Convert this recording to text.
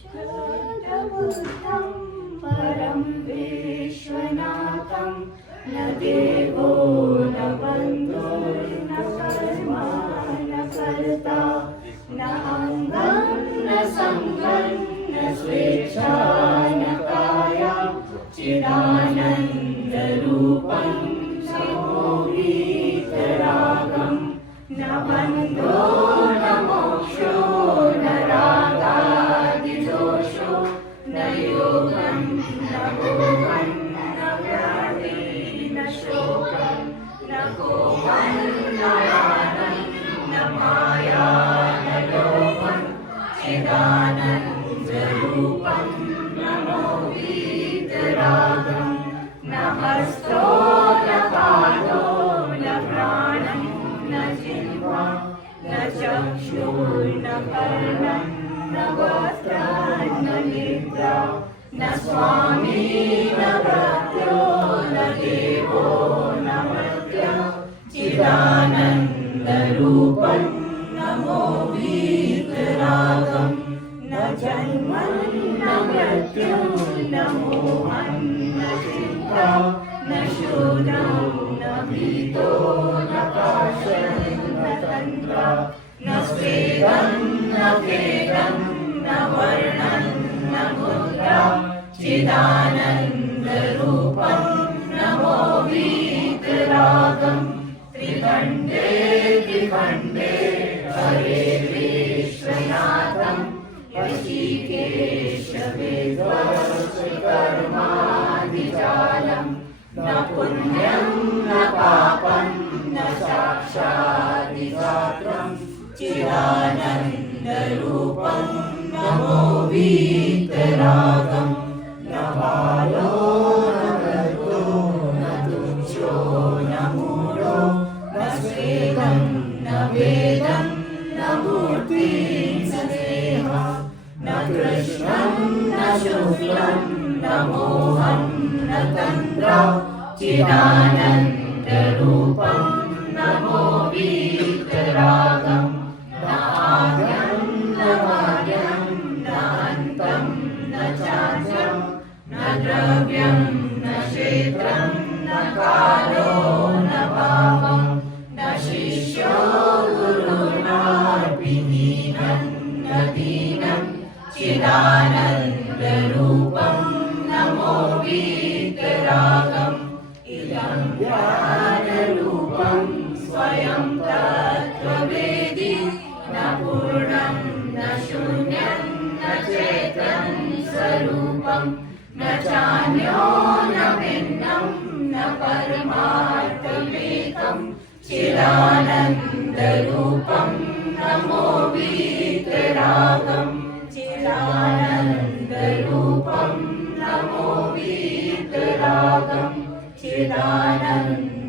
शुद्धबुद्धं परं विश्वनाथं न देवो न बन्धुर्न कर्मा न कर्ता न अङ्गं न सङ्गं न स्वेच्छा न काया चिदानन्दरूपं समोहितरागं न बन्धो न मोक्षो न रागादिदोषो न योगं न भोगं न व्याधि न शोकं न कोपं न यानं न माया न लोभं चिदानन्दरूपं नमो वीतरागं न हस्तो न पादो न प्राणं न जिह्वा न चक्षुर्न कर्णं न वस्त्रं न निद्रा न स्वामी न भक्तो न देवो न मर्त्यः चिदानन्दरूपं नमो वीतरागं न जन्मं न मृत्युं न मोहं न चिन्ता न शूद्रं न भीतो न पाशं न तन्त्रा न स्वेदं न भेदं न वर्णं न मुद्रा चिदानन्दरूपं नमो वीतरागं त्रिखण्डे त्रिखण्डे हरे विश्वनाथं ऋषिकेश विद्वत्कर्मादिजालं न पुण्यं न पापं न साक्षादिगात्रं चिदानन्दरूपं नमो वीतरागं न बालो न गर्भो न तुच्छो न मूढो न स्वेदं न वेदं न मूर्तिं न देहा न कृष्णं न शुक्लं न मोहं न तन्त्रा चिदानन्दरूपं नमो वीतरागं न आद्यं न मध्यं न अन्तं न चान्त्यं न द्रव्यं न क्षेत्रं न कालो न भावं न शिष्यो गुरुणार्पिणीनं न दीनं चिदानन्दरूपं नमो वीतरागम् इदं ज्ञानरूपं स्वयं तत्त्ववेदी न पूर्णं न शून्यं न चेतं स्वरूपं न चान्यो न भिन्नं न परमार्थमेकं चिदानन्दरूपं नमो वीतरागं चिदानन्दरूपं नमो वीतरागं चिदानन्द